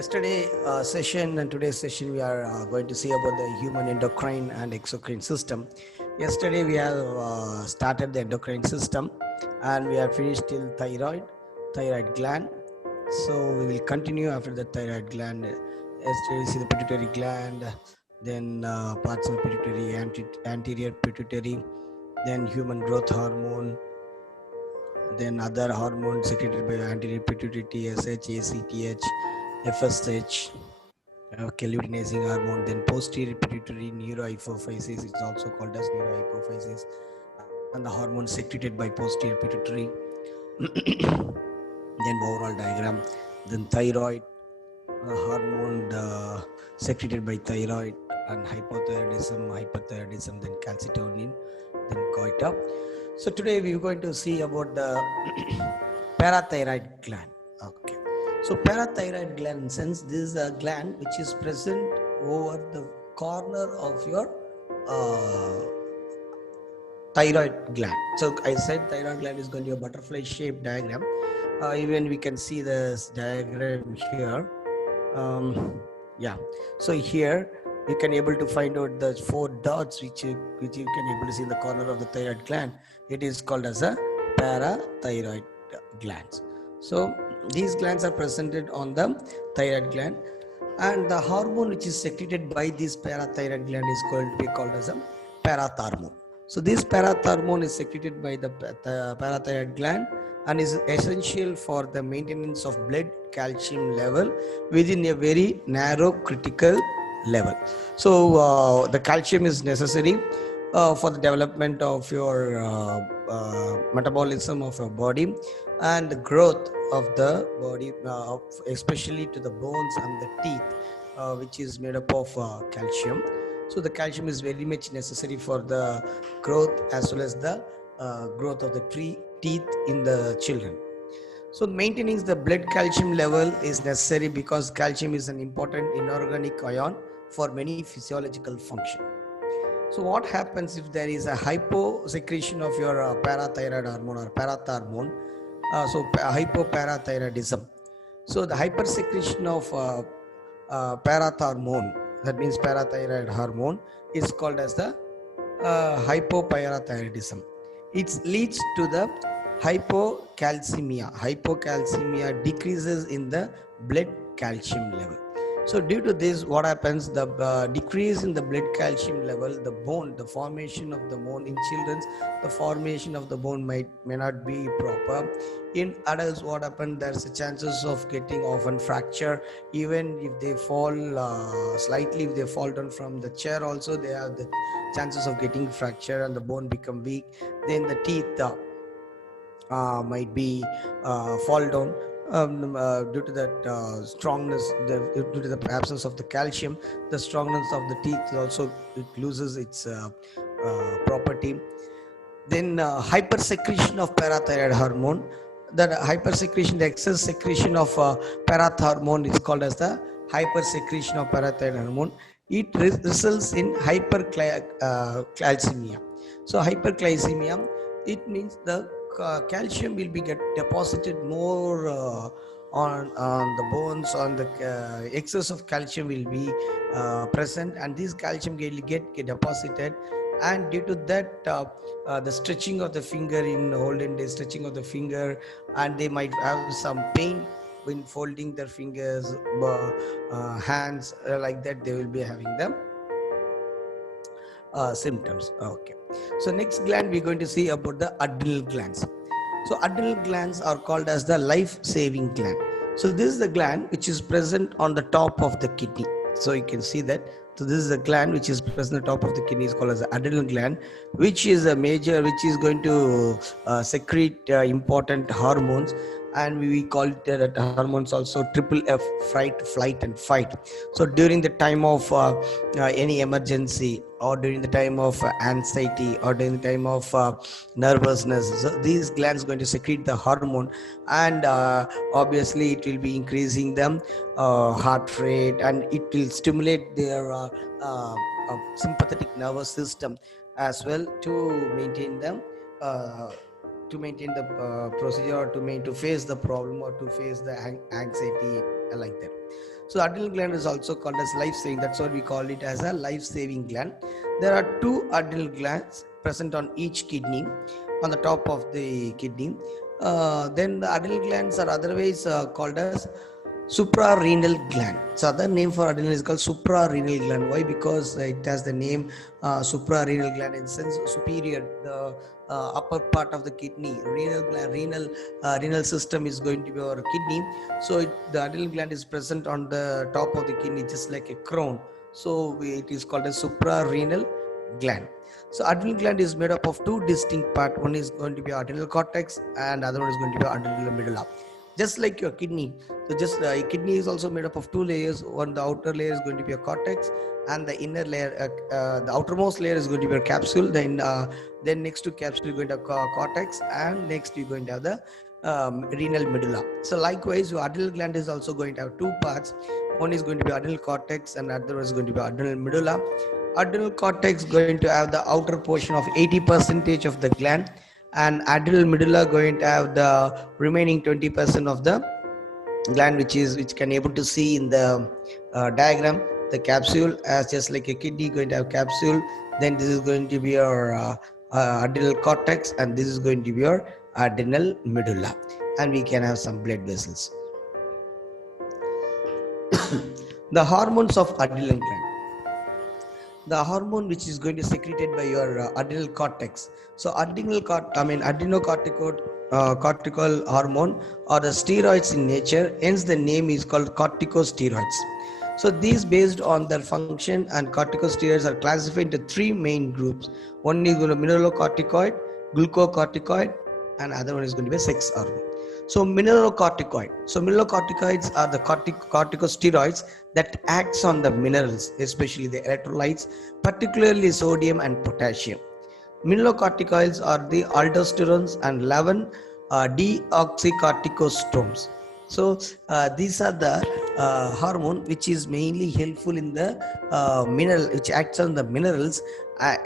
Yesterday session and today's session we are going to see about the human endocrine and exocrine system. Yesterday we have started the endocrine system and we have finished till thyroid gland. So we will continue after the thyroid gland. Yesterday we see the pituitary gland, then parts of pituitary, anterior pituitary, then human growth hormone, then other hormones secreted by anterior pituitary, TSH, ACTH, FSH, luteinizing hormone, then posterior pituitary neurohypophysis, it's also called as neurohypophysis, and the hormone secreted by posterior pituitary. Then overall diagram, then thyroid, hormone secreted by thyroid, and hypothyroidism, then calcitonin, then goiter. So today we are going to see about the parathyroid gland. Okay. So parathyroid gland, in sense, this is a gland which is present over the corner of your thyroid gland. So I said thyroid gland is going to be a butterfly shaped diagram. Even we can see this diagram here. Yeah. So here you can able to find out the 4 dots which you can able to see in the corner of the thyroid gland. It is called as a parathyroid glands. So these glands are presented on the thyroid gland, and the hormone which is secreted by this parathyroid gland is going to be called as a parathormone. So this parathormone is secreted by the parathyroid gland and is essential for the maintenance of blood calcium level within a very narrow critical level. So the calcium is necessary for the development of your metabolism of your body and the growth of the body, especially to the bones and the teeth, which is made up of calcium. So the calcium is very much necessary for the growth as well as the growth of the teeth in the children. So maintaining the blood calcium level is necessary because calcium is an important inorganic ion for many physiological functions. So what happens if there is a hyposecretion of your parathyroid hormone or parathormone? Hypoparathyroidism. So the hypersecretion of parathormone, that means parathyroid hormone, is called as the hypoparathyroidism. It leads to the hypocalcemia. Hypocalcemia decreases in the blood calcium level. So due to this, what happens, the decrease in the blood calcium level, the bone, the formation of the bone in children, the formation of the bone may not be proper. In adults, what happens, there's a chances of getting often fracture. Even if they fall slightly, if they fall down from the chair also, they have the chances of getting fracture and the bone become weak. Then the teeth might be fall down due to that strongness, due to the absence of the calcium. The strongness of the teeth also, it loses its property. Then hypersecretion of parathyroid hormone. That hypersecretion, the excess secretion of parathormone is called as the hypersecretion of parathyroid hormone. It results in hypercalcemia. So hyperglycemia, it means the calcium will be get deposited more on the bones, on the excess of calcium will be present, and this calcium will get deposited, and due to that the stretching of the finger in olden days, stretching of the finger, and they might have some pain when folding their fingers, hands, like that they will be having them symptoms. Okay, so next gland we're going to see about the adrenal glands. So adrenal glands are called as the life-saving gland. So this is the gland which is present on the top of the kidney. So you can see that. So this is a gland which is present on the top of the kidney, is called as the adrenal gland, which is a major, which is going to secrete important hormones, and we call it that hormones also triple F: fright, flight, and fight. So during the time of any emergency, or during the time of anxiety, or during the time of nervousness, so these glands going to secrete the hormone, and obviously it will be increasing them heart rate, and it will stimulate their sympathetic nervous system as well to maintain them, to maintain the procedure, or to face the problem, or to face the anxiety, like that. So adrenal gland is also called as life-saving. That's why we call it as a life-saving gland. There are two adrenal glands present on each kidney, on the top of the kidney. Then the adrenal glands are otherwise called as suprarenal gland. So other name for adrenal is called suprarenal gland. Why? Because it has the name suprarenal gland, in sense superior, the upper part of the kidney. Renal gland, renal system is going to be our kidney. So the adrenal gland is present on the top of the kidney, just like a crown. So it is called a suprarenal gland. So adrenal gland is made up of two distinct parts. One is going to be adrenal cortex and other one is going to be adrenal medulla. Just like your kidney. So just kidney is also made up of two layers. One, the outer layer is going to be a cortex, and the inner layer, the outermost layer is going to be a capsule. Then next to capsule you're going to have cortex, and next you're going to have the renal medulla. So likewise, your adrenal gland is also going to have two parts. One is going to be adrenal cortex and other one is going to be adrenal medulla. Adrenal cortex going to have the outer portion of 80% of the gland, and adrenal medulla going to have the remaining 20% of the gland, which can able to see in the diagram. The capsule, as just like a kidney going to have capsule, then this is going to be your adrenal cortex, and this is going to be your adrenal medulla, and we can have some blood vessels. The hormones of adrenal gland. The hormone which is going to be secreted by your adrenal cortex. So adrenocortical hormone are the steroids in nature, hence the name is called corticosteroids. So these, based on their function, and corticosteroids are classified into three main groups. One is going to be mineralocorticoid, glucocorticoid, and other one is going to be a sex hormone. So mineralocorticoids are the corticosteroids that acts on the minerals, especially the electrolytes, particularly sodium and potassium. Mineralocorticoids are the aldosterons and 11 deoxycorticostones. So these are the hormone which is mainly helpful in the mineral, which acts on the minerals,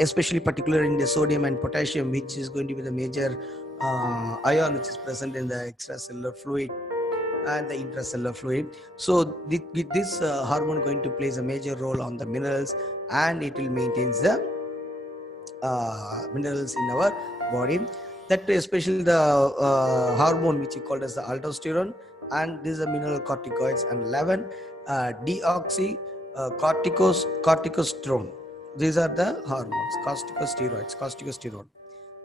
especially particularly in the sodium and potassium, which is going to be the major ion which is present in the extracellular fluid and the intracellular fluid. So this hormone going to plays a major role on the minerals, and it will maintain the minerals in our body. That especially the hormone which is called as the aldosterone, and these are mineralocorticoids, and 11 deoxycorticosterone. These are the hormones, corticosteroid.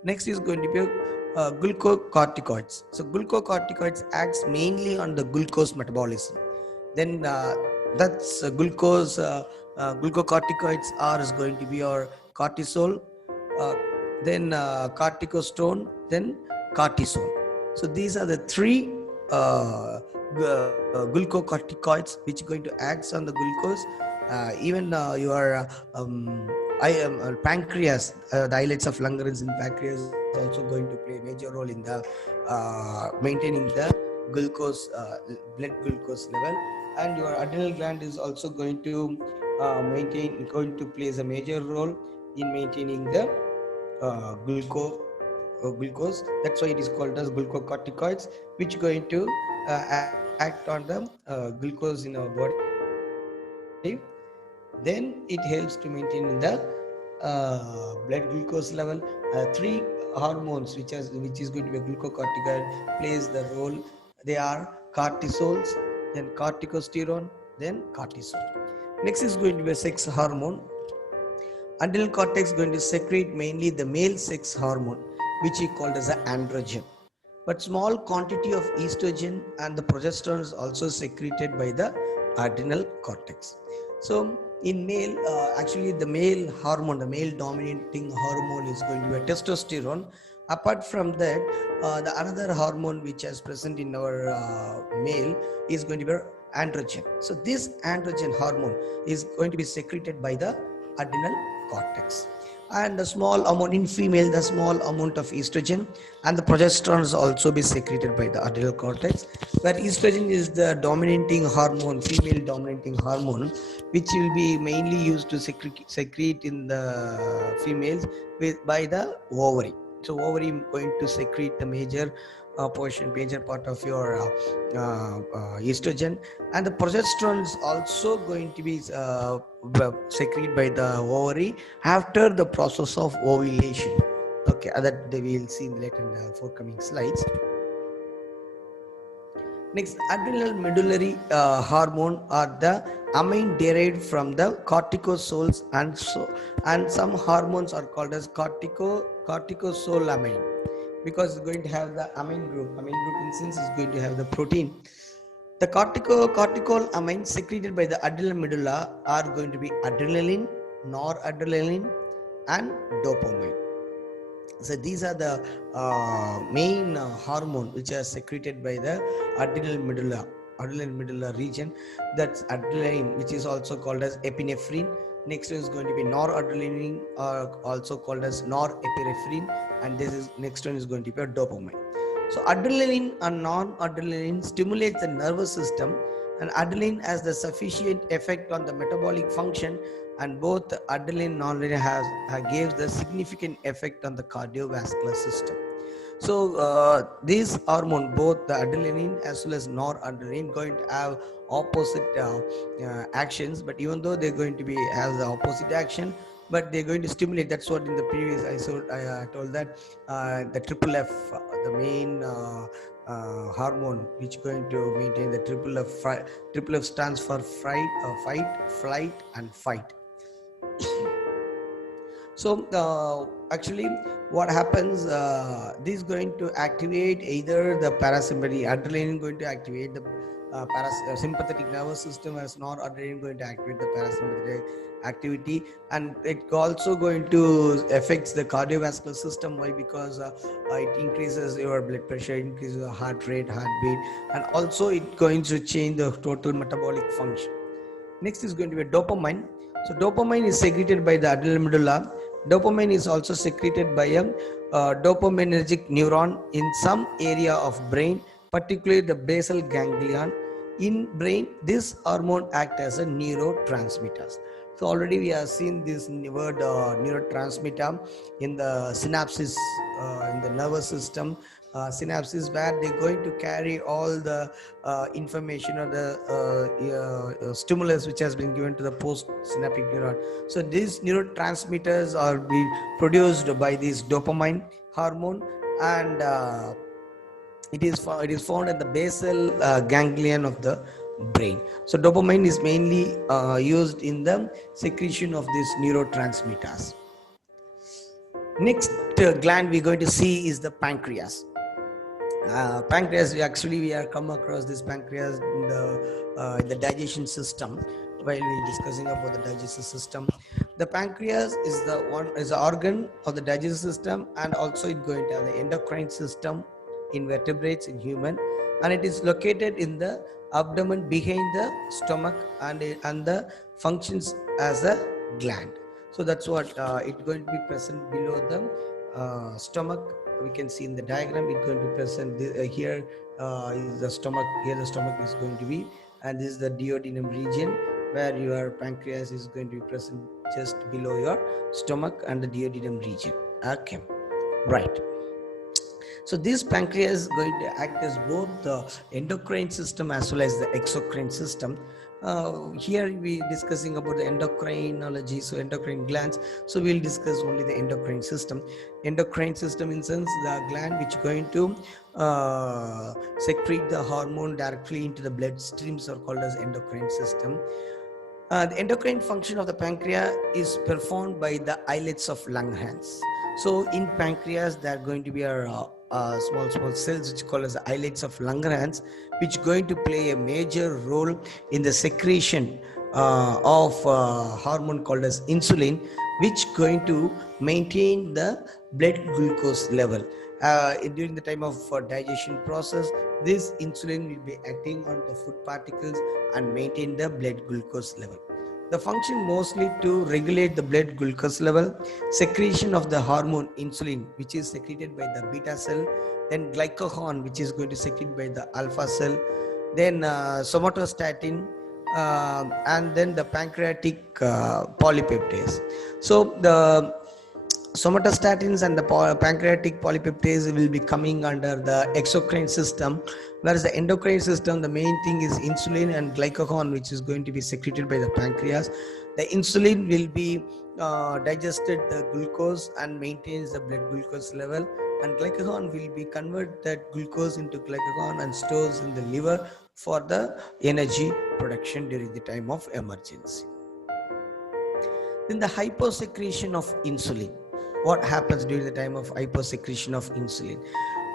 Next is going to be glucocorticoids. So glucocorticoids acts mainly on the glucose metabolism. Then that's glucocorticoids are is going to be your cortisol, then corticostone, then cortisone. So these are the three glucocorticoids which are going to act on the glucose. Even your pancreas, the islets of Langerhans in pancreas is also going to play a major role in the maintaining the glucose, blood glucose level. And your adrenal gland is also going to plays a major role in maintaining the glucose. That's why it is called as glucocorticoids, which are going to act on the glucose in our body. Then it helps to maintain in the blood glucose level. Three hormones which is going to be a glucocorticoid plays the role. They are cortisols, then corticosterone, then cortisol. Next is going to be a sex hormone. Adrenal cortex is going to secrete mainly the male sex hormone, which is called as an androgen. But small quantity of estrogen and the progesterone is also secreted by the adrenal cortex. So in male, actually the male hormone, the male dominating hormone is going to be a testosterone. Apart from that, the another hormone which is present in our male is going to be androgen. So this androgen hormone is going to be secreted by the adrenal cortex. And the small amount in female, the small amount of estrogen and the progesterone is also be secreted by the adrenal cortex, where estrogen is the dominating hormone, female dominating hormone, which will be mainly used to secrete in the females by the ovary. So ovary going to secrete the major major part of your estrogen, and the progesterone is also going to be secreted by the ovary after the process of ovulation. Okay, that we will see later in the forthcoming slides. Next, adrenal medullary hormone are the amine derived from the corticosols, and some hormones are called as corticosolamine, because it's going to have the amine group. Amine group in sense is going to have the protein. The cortical amine secreted by the adrenal medulla are going to be adrenaline, noradrenaline, and dopamine. So these are the main hormone which are secreted by the adrenal medulla region. That's adrenaline, which is also called as epinephrine. Next is going to be noradrenaline, also called as norepinephrine, and this is next one is going to be a dopamine. So adrenaline and non-adrenaline stimulates the nervous system, and adrenaline has the sufficient effect on the metabolic function, and both adrenaline and non-adrenaline gives the significant effect on the cardiovascular system. So these hormone, both the adrenaline as well as noradrenaline, going to have opposite actions, but even though they're going to be have the opposite action, but they're going to stimulate. That's what in the previous I told that the triple F, the main hormone which going to maintain the triple F. Triple F stands for fight, flight, and fight. So actually what happens, this is going to activate either the parasympathetic adrenaline, going to activate the sympathetic nervous system, as noradrenaline going to activate the parasympathetic activity, and it also going to affects the cardiovascular system. Why? Because it increases your blood pressure, increases your heart rate, heartbeat, and also it going to change the total metabolic function. Next is going to be dopamine. So dopamine is secreted by the adrenal medulla. Dopamine is also secreted by a dopaminergic neuron in some area of brain, particularly the basal ganglion. In brain, this hormone acts as a neurotransmitter. So already we have seen this word neurotransmitter in the synapses in the nervous system. Synapses, where they're going to carry all the information or the stimulus which has been given to the post-synaptic neuron. So these neurotransmitters are being produced by this dopamine hormone, and it is found at the basal ganglion of the brain. So dopamine is mainly used in the secretion of these neurotransmitters. Next gland we're going to see is the pancreas. Pancreas, we are come across this pancreas in the digestion system. While we're discussing about the digestive system, the pancreas is the organ of the digestive system, and also it's going to have the endocrine system in vertebrates in human, and it is located in the abdomen behind the stomach, and the functions as a gland. So that's what it's going to be present below the stomach. We can see in the diagram it's going to present here is the stomach. Here the stomach is going to be, and this is the duodenum region, where your pancreas is going to be present just below your stomach and the duodenum region. Okay, right. So this pancreas is going to act as both the endocrine system as well as the exocrine system. Here we are discussing about the endocrinology, so endocrine glands. So we'll discuss only the endocrine system. Endocrine system in sense the gland which is going to secrete the hormone directly into the blood streams are called as endocrine system. The endocrine function of the pancreas is performed by the islets of Langerhans. So in pancreas there are going to be small cells which called as the islets of Langerhans, which are going to play a major role in the secretion of hormone called as insulin, which going to maintain the blood glucose level. During the time of digestion process, this insulin will be acting on the food particles and maintain the blood glucose level. The function mostly to regulate the blood glucose level, secretion of the hormone insulin, which is secreted by the beta cell, then glycagon, which is going to secreted by the alpha cell, then somatostatin, and then the pancreatic polypeptidase. So the somatostatins and the pancreatic polypeptidase will be coming under the exocrine system, whereas the endocrine system, the main thing is insulin and glycagon, which is going to be secreted by the pancreas. The insulin will be digested the glucose and maintains the blood glucose level, and glycagon will be convert that glucose into glycagon and stores in the liver for the energy production during the time of emergency. Then the hyposecretion of insulin. What happens during the time of hyposecretion of insulin?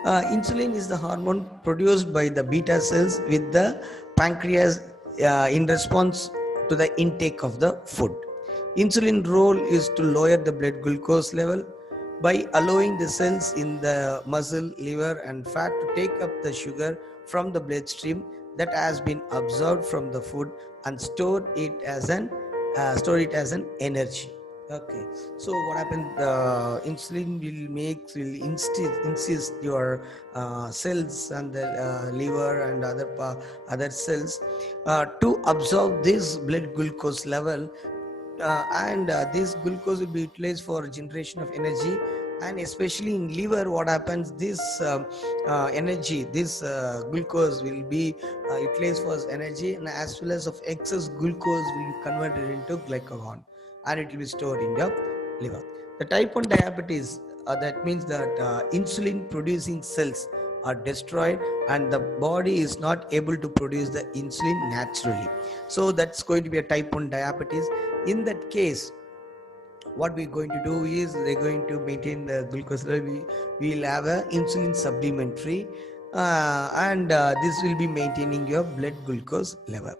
Insulin is the hormone produced by the beta cells with the pancreas in response to the intake of the food. Insulin role is to lower the blood glucose level by allowing the cells in the muscle, liver and fat to take up the sugar from the bloodstream that has been absorbed from the food and store it as an energy. Okay, so what happens? Insulin will insist your cells and the liver and other cells to absorb this blood glucose level, and this glucose will be utilized for generation of energy. And especially in liver, what happens, this energy, this glucose will be utilized for energy, and as well as of excess glucose will be converted into glycagon and it will be stored in your liver. The type 1 diabetes, that means that insulin producing cells are destroyed and the body is not able to produce the insulin naturally. So that's going to be a type 1 diabetes. In that case, what we're going to do is they're going to maintain the glucose level. We will have a insulin supplementary, and this will be maintaining your blood glucose level.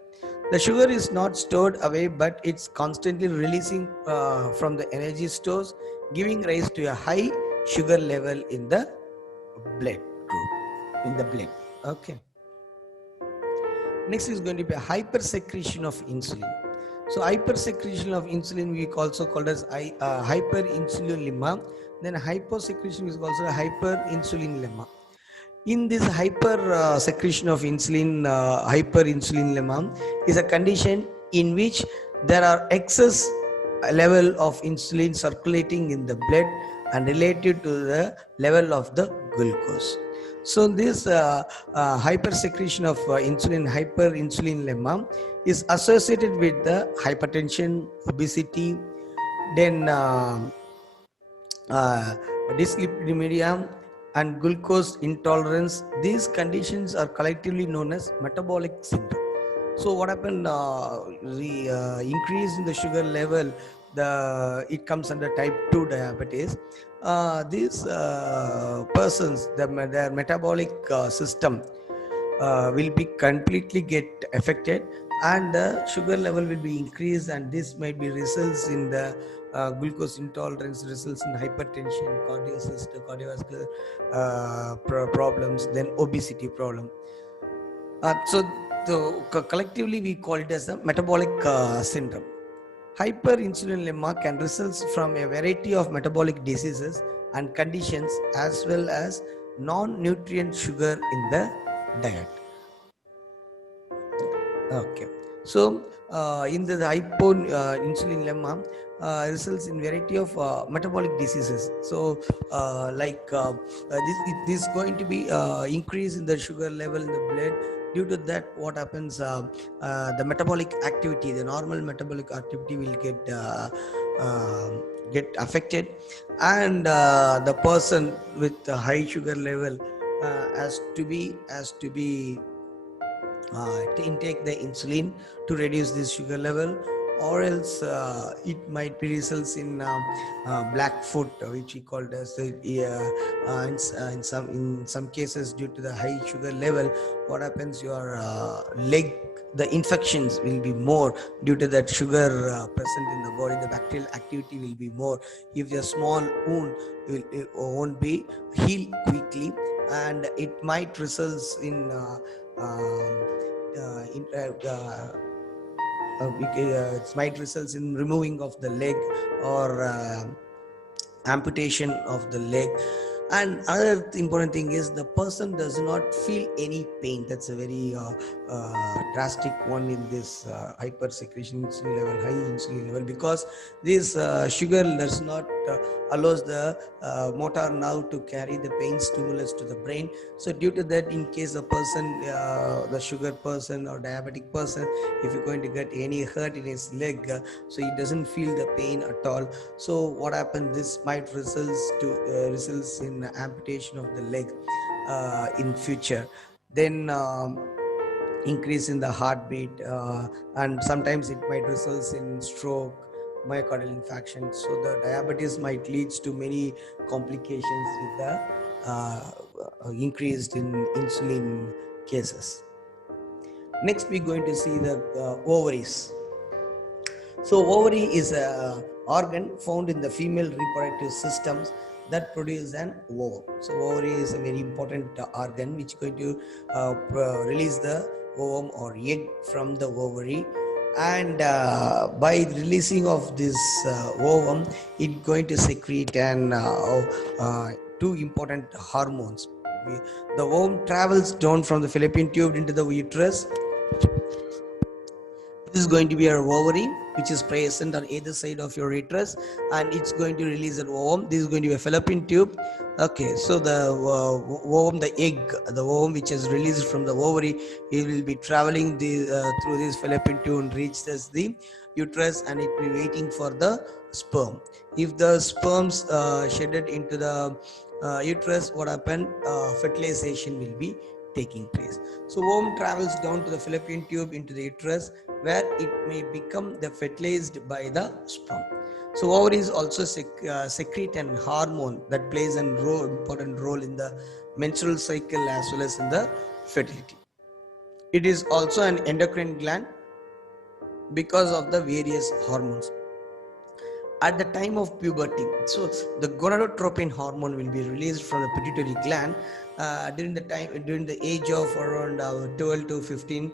The sugar is not stored away, but it's constantly releasing from the energy stores, giving rise to a high sugar level in the blood group, Okay. Next is going to be a hypersecretion of insulin. So hypersecretion of insulin we also called as hyperinsulinemia. Then hyposecretion is also a hyperinsulinemia. In this secretion of insulin, hyperinsulinemia is a condition in which there are excess level of insulin circulating in the blood and related to the level of the glucose. So this hypersecretion of insulin, hyperinsulinemia, is associated with the hypertension, obesity, then dyslipidemia and glucose intolerance. These conditions are collectively known as metabolic syndrome. So what happened, the increase in the sugar level, it comes under type 2 diabetes. These persons, their metabolic system will be completely get affected and the sugar level will be increased, and this might be results in the glucose intolerance, results in hypertension, cardiovascular problems, then obesity problem. So collectively we call it as a metabolic syndrome. Hyperinsulinemia can result from a variety of metabolic diseases and conditions, as well as non-nutrient sugar in the diet. Okay, so in the hyperinsulinemia results in variety of metabolic diseases. So this is going to be increase in the sugar level in the blood. Due to that, what happens, the metabolic activity, the normal metabolic activity will get affected, and the person with the high sugar level has to intake the insulin to reduce this sugar level, or else it might be results in black foot, which we called as in some cases, due to the high sugar level, what happens, your leg, the infections will be more due to that sugar present in the body. The bacterial activity will be more. If a small wound, it won't be healed quickly, and it might result in it might result in removing of the leg or amputation of the leg. And another important thing is the person does not feel any pain. That's a very drastic one in this hyper secretion insulin level, high insulin level, because this sugar does not allows the motor nerve to carry the pain stimulus to the brain. So due to that, in case a person, the sugar person or diabetic person, if you're going to get any hurt in his leg, so he doesn't feel the pain at all. So what happens, this might results in amputation of the leg in future. Then increase in the heartbeat, and sometimes it might result in stroke, myocardial infarction. So the diabetes might leads to many complications with the increased in insulin cases. Next, we're going to see the ovaries. So ovary is a organ found in the female reproductive systems that produce an ovum. So ovary is a very important organ which is going to release the ovum or egg from the ovary, and by releasing of this ovum, it's going to secrete two important hormones. The ovum travels down from the fallopian tube into the uterus. This is going to be your ovary, which is present on either side of your uterus, and it's going to release an ovum. This is going to be a fallopian tube. Okay, so the ovum, the egg, the ovum which is released from the ovary, it will be traveling through this fallopian tube and reaches the uterus, and it will be waiting for the sperm. If the sperms shedded into the uterus, what happened? Fertilization will be taking place. So ovum travels down to the fallopian tube into the uterus, where it may become the fertilized by the sperm. So ovaries also secrete an hormone that plays an important role in the menstrual cycle as well as in the fertility. It is also an endocrine gland because of the various hormones. At the time of puberty, so the gonadotropin hormone will be released from the pituitary gland during the age of around 12 to 15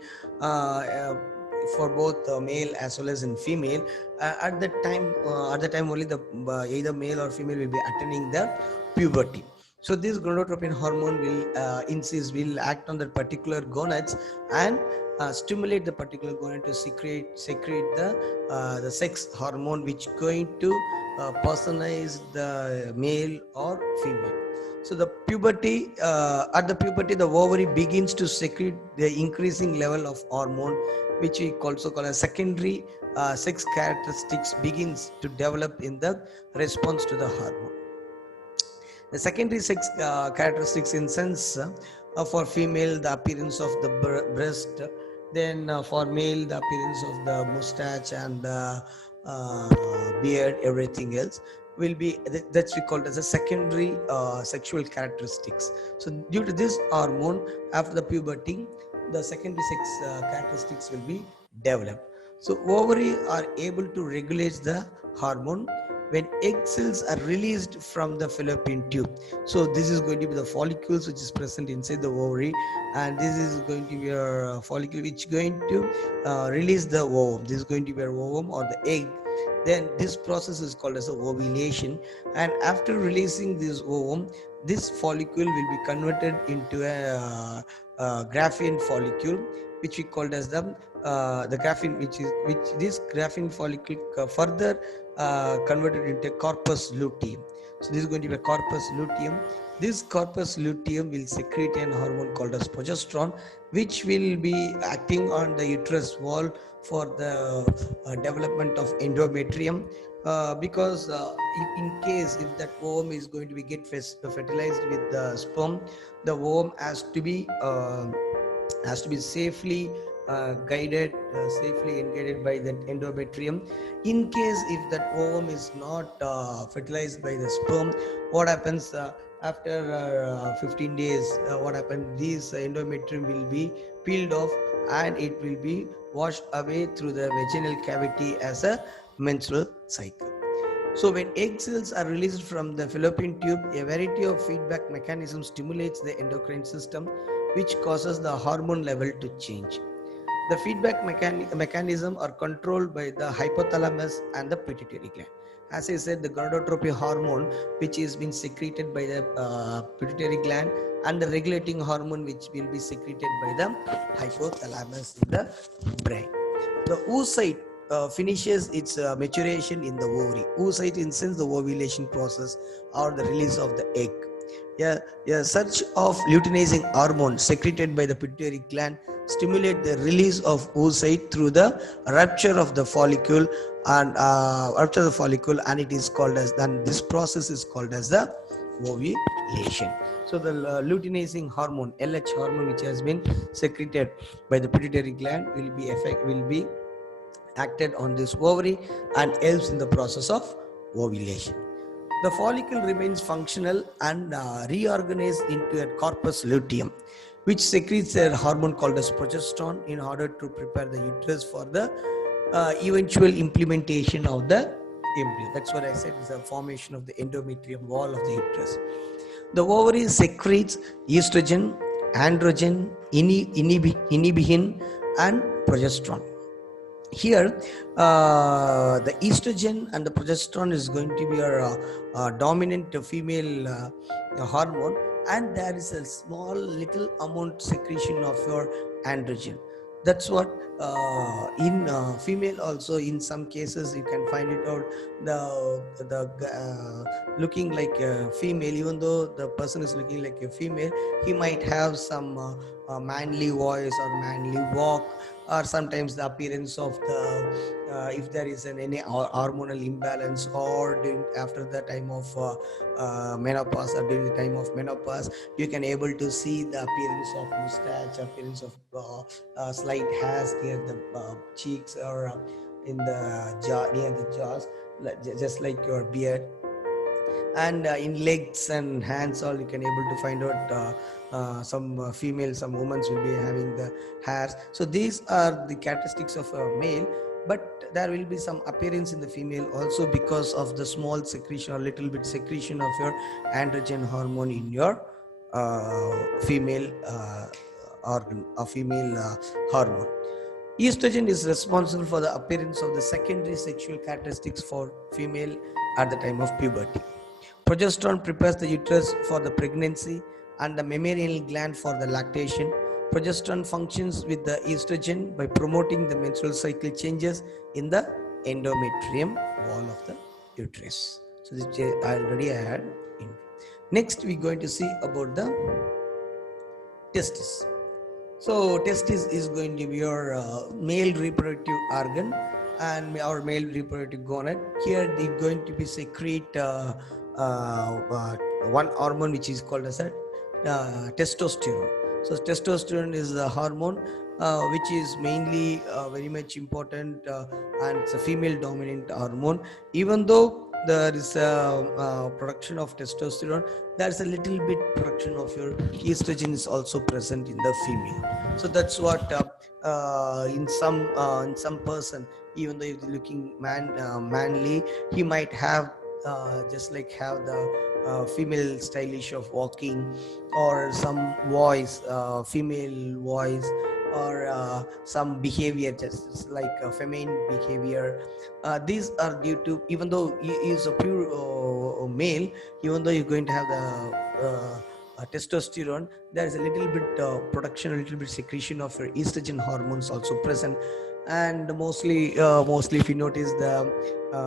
for both male as well as in female. At the time only the either male or female will be attaining the puberty. So this gonadotropin hormone will act on the particular gonads and stimulate the particular gonad to secrete the sex hormone, which going to personalize the male or female. So the puberty, at the puberty, the ovary begins to secrete the increasing level of hormone, which we also call as secondary sex characteristics begins to develop in the response to the hormone. The secondary sex characteristics, in sense, for female, the appearance of the breast, then for male, the appearance of the mustache and the beard, everything else will be, that's we call as a secondary sexual characteristics. So due to this hormone, after the puberty, the secondary sex characteristics will be developed. So ovary are able to regulate the hormone when egg cells are released from the fallopian tube. So this is going to be the follicles which is present inside the ovary, and this is going to be a follicle which is going to release the ovum. This is going to be a ovum or the egg. Then this process is called as ovulation, and after releasing this ovum, this follicle will be converted into a Graafian follicle, which we called as the graphene, which this graphene follicle further converted into corpus luteum. So this is going to be a corpus luteum. This corpus luteum will secrete an hormone called as progesterone, which will be acting on the uterus wall for the development of endometrium. Because in case if that ovum is going to be get fertilized with the sperm, the ovum has to be safely guided, safely engaged by the endometrium. In case if that ovum is not fertilized by the sperm, what happens after 15 days? What happens? This endometrium will be peeled off and it will be washed away through the vaginal cavity as a menstrual cycle. So when egg cells are released from the fallopian tube, a variety of feedback mechanisms stimulates the endocrine system, which causes the hormone level to change. The feedback mechanism are controlled by the hypothalamus and the pituitary gland. As I said, the gonadotropin hormone, which is being secreted by the pituitary gland, and the regulating hormone, which will be secreted by the hypothalamus in the brain. The oocyte finishes its maturation in the ovary. Oocyte in sense the ovulation process or the release of the egg. A surge of luteinizing hormone secreted by the pituitary gland stimulate the release of oocyte through the rupture of the follicle and it is called as, then this process is called as the ovulation. So the luteinizing hormone, LH hormone, which has been secreted by the pituitary gland will be acted on this ovary and helps in the process of ovulation. The follicle remains functional and reorganized into a corpus luteum, which secretes a hormone called as progesterone in order to prepare the uterus for the eventual implementation of the embryo. That's what I said, is the formation of the endometrium wall of the uterus. The ovary secretes estrogen, androgen, inhibition, and progesterone. Here the estrogen and the progesterone is going to be a dominant female hormone, and there is a small little amount secretion of your androgen. That's what in female also, in some cases you can find it out, the looking like a female, even though the person is looking like a female, he might have some manly voice or manly walk, or sometimes the appearance of the if there is any hormonal imbalance, or after the time of menopause, or during the time of menopause, you can able to see the appearance of mustache, appearance of slight hairs near the cheeks, or in the jaw, near the jaws, just like your beard. And in legs and hands all, you can able to find out some female, some women will be having the hairs. So these are the characteristics of a male, but there will be some appearance in the female also because of the small secretion or little bit secretion of your androgen hormone in your female organ or female hormone. Estrogen is responsible for the appearance of the secondary sexual characteristics for female at the time of puberty. Progesterone prepares the uterus for the pregnancy and the mammalian gland for the lactation. Progesterone functions with the estrogen by promoting the menstrual cycle changes in the endometrium wall of the uterus. So this already I had in. Next we're going to see about the testis. So testis is going to be your male reproductive organ and our male reproductive gonad. Here they're going to be secrete one hormone which is called as a testosterone. So testosterone is the hormone which is mainly very much important and it's a female dominant hormone. Even though there is a production of testosterone, there is a little bit production of your estrogen is also present in the female. So that's what in some person, even though he's looking manly, he might have just like have the female stylish of walking, or some voice, female voice, or some behavior just like feminine behavior. These are due to, even though he is a pure male, even though you're going to have the testosterone, there is a little bit production, a little bit secretion of your estrogen hormones also present. And mostly if you notice the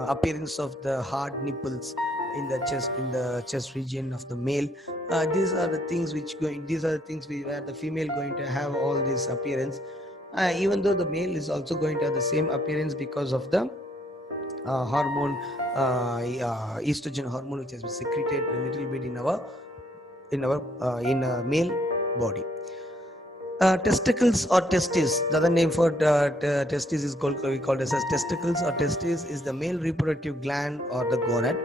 appearance of the hard nipples in the chest region of the male, these are the things where the female going to have all this appearance, even though the male is also going to have the same appearance because of the hormone, estrogen hormone, which has been secreted a little bit in our male body. Testicles or testes, the other name for testes is called as testicles or testes, is the male reproductive gland or the gonad.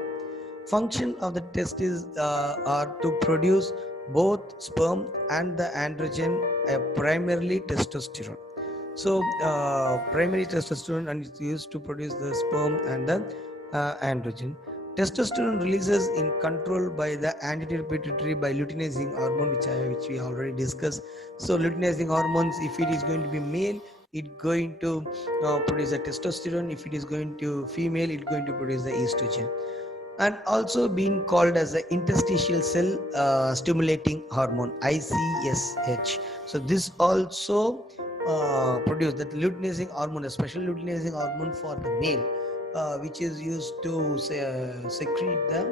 Function of the testes are to produce both sperm and the androgen, primarily testosterone. So primary testosterone, and it's used to produce the sperm and the androgen. Testosterone releases in control by the anterior pituitary by luteinizing hormone, which we already discussed. So luteinizing hormones, if it is going to be male, it's going to produce the testosterone. If it is going to female, it's going to produce the estrogen. And also being called as the interstitial cell stimulating hormone, ICSH. So this also produce that luteinizing hormone, a special luteinizing hormone for the male, which is used to secrete the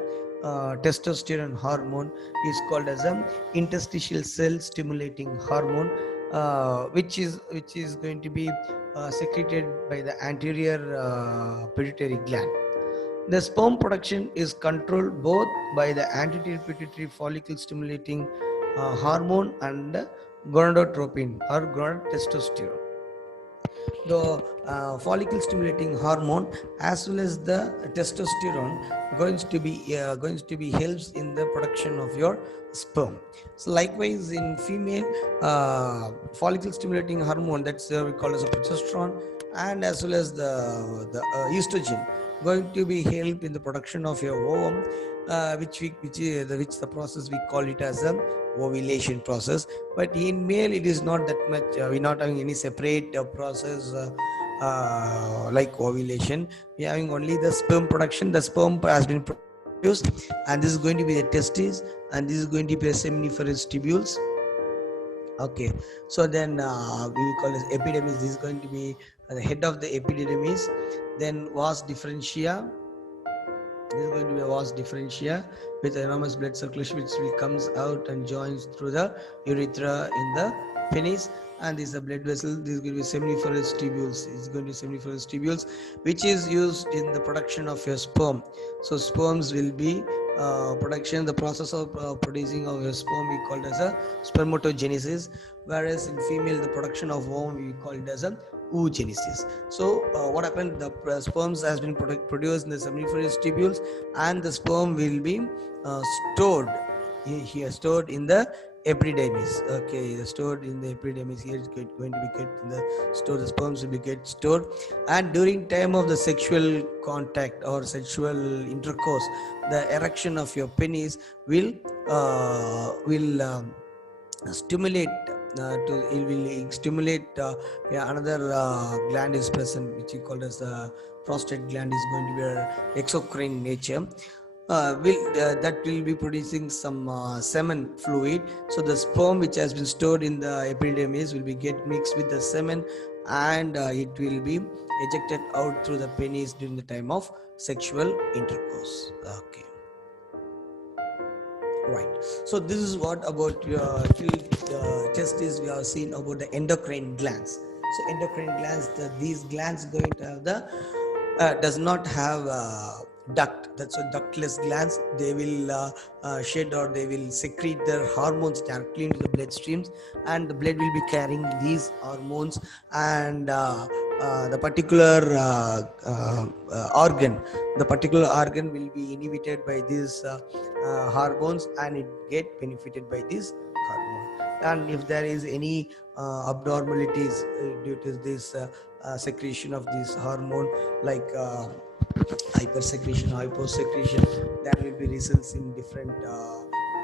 testosterone hormone, is called as an interstitial cell stimulating hormone, which is going to be secreted by the anterior pituitary gland. The sperm production is controlled both by the anterior pituitary follicle stimulating hormone and gonadotropin or gonadotestosterone. The follicle stimulating hormone as well as the testosterone going to be helps in the production of your sperm. So likewise in female, follicle stimulating hormone, that's we call as a progesterone, and as well as the estrogen going to be help in the production of your ovum, which the process we call it as a ovulation process. But in male it is not that much, we're not having any separate process like ovulation. We're having only the sperm production. The sperm has been produced, and this is going to be the testes, and this is going to be a seminiferous tubules. Okay, so then we will call this epidermis. This is going to be the head of the epidermis. Then vas differentia. This is going to be a vas differentia with enormous blood circulation, which will comes out and joins through the urethra in the penis. And this is a blood vessel. This is going to be seminiferous tubules. It's going to be seminiferous tubules, which is used in the production of your sperm. So sperms will be production. The process of producing of your sperm we called as a spermatogenesis, whereas in female the production of ovum we call it as a oogenesis. So what happened? The sperms has been produced in the seminiferous tubules, and the sperm will be stored here, stored in the epidermis. Okay, stored in the epidermis. Here it's going to be kept in the store. The sperms will be get stored, and during time of the sexual contact or sexual intercourse, the erection of your penis will stimulate it will stimulate another gland is present, which is called as the prostate gland, is going to be exocrine nature. That will be producing some semen fluid. So the sperm which has been stored in the epidermis will be get mixed with the semen, and it will be ejected out through the penis during the time of sexual intercourse. Okay, right. So this is what about testes we have seen about the endocrine glands. So endocrine glands, these glands going to have the does not have duct. That's a ductless glands. They will shed or they will secrete their hormones directly into the bloodstreams, and the blood will be carrying these hormones, and the particular organ will be inhibited by these hormones, and it get benefited by this hormone. And if there is any abnormalities due to this secretion of this hormone, like hypersecretion, hyposecretion, that will be results in different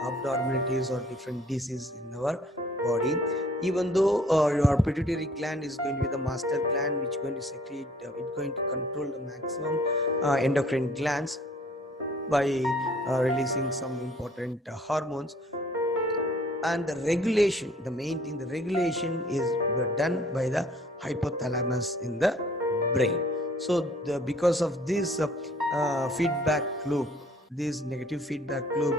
abnormalities or different diseases in our body. Even though your pituitary gland is going to be the master gland, which is going to secrete, it's going to control the maximum endocrine glands by releasing some important hormones. And the regulation, the main thing, the regulation is done by the hypothalamus in the brain. So because of this feedback loop, this negative feedback loop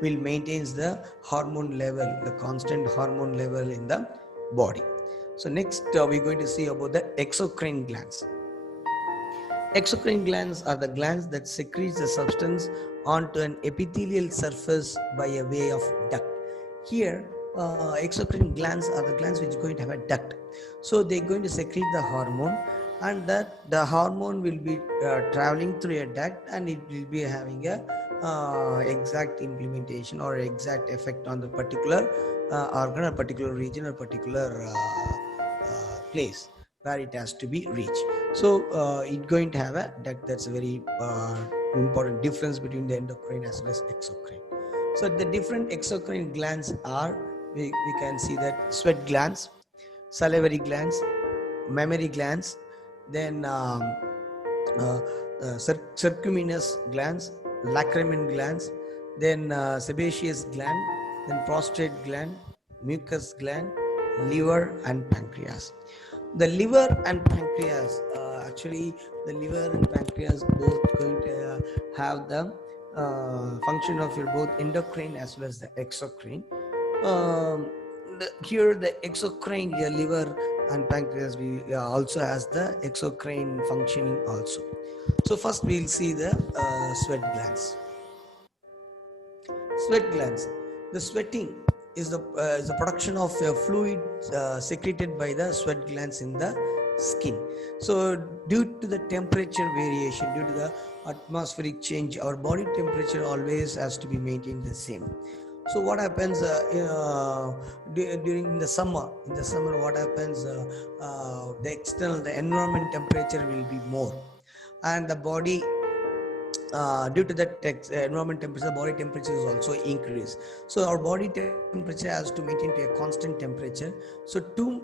will maintains the hormone level, the constant hormone level in the body. So next we're going to see about the exocrine glands. Exocrine glands are the glands that secrete the substance onto an epithelial surface by a way of duct. Here, exocrine glands are the glands which are going to have a duct. So they're going to secrete the hormone, and that the hormone will be traveling through a duct, and it will be having a exact implementation or exact effect on the particular organ or particular region or particular place where it has to be reached. So it's going to have a duct. That's a very important difference between the endocrine as well as exocrine. So the different exocrine glands are, we can see that sweat glands, salivary glands, mammary glands, then uh, circuminous glands, lacrimal glands, then sebaceous gland, then prostate gland, mucus gland, liver, and pancreas. The liver and pancreas, actually, the liver and pancreas both going to have the function of your both endocrine as well as the exocrine. Here the exocrine, your liver and pancreas, we also has the exocrine functioning also. So first we'll see the sweat glands. Sweat glands. The sweating is the production of a fluid secreted by the sweat glands in the skin. So due to the temperature variation, due to the atmospheric change, our body temperature always has to be maintained the same. So what happens during the summer? In the summer, what happens? The environment temperature will be more, and the body, due to that environment temperature, body temperature is also increased. So our body temperature has to maintain to a constant temperature. So to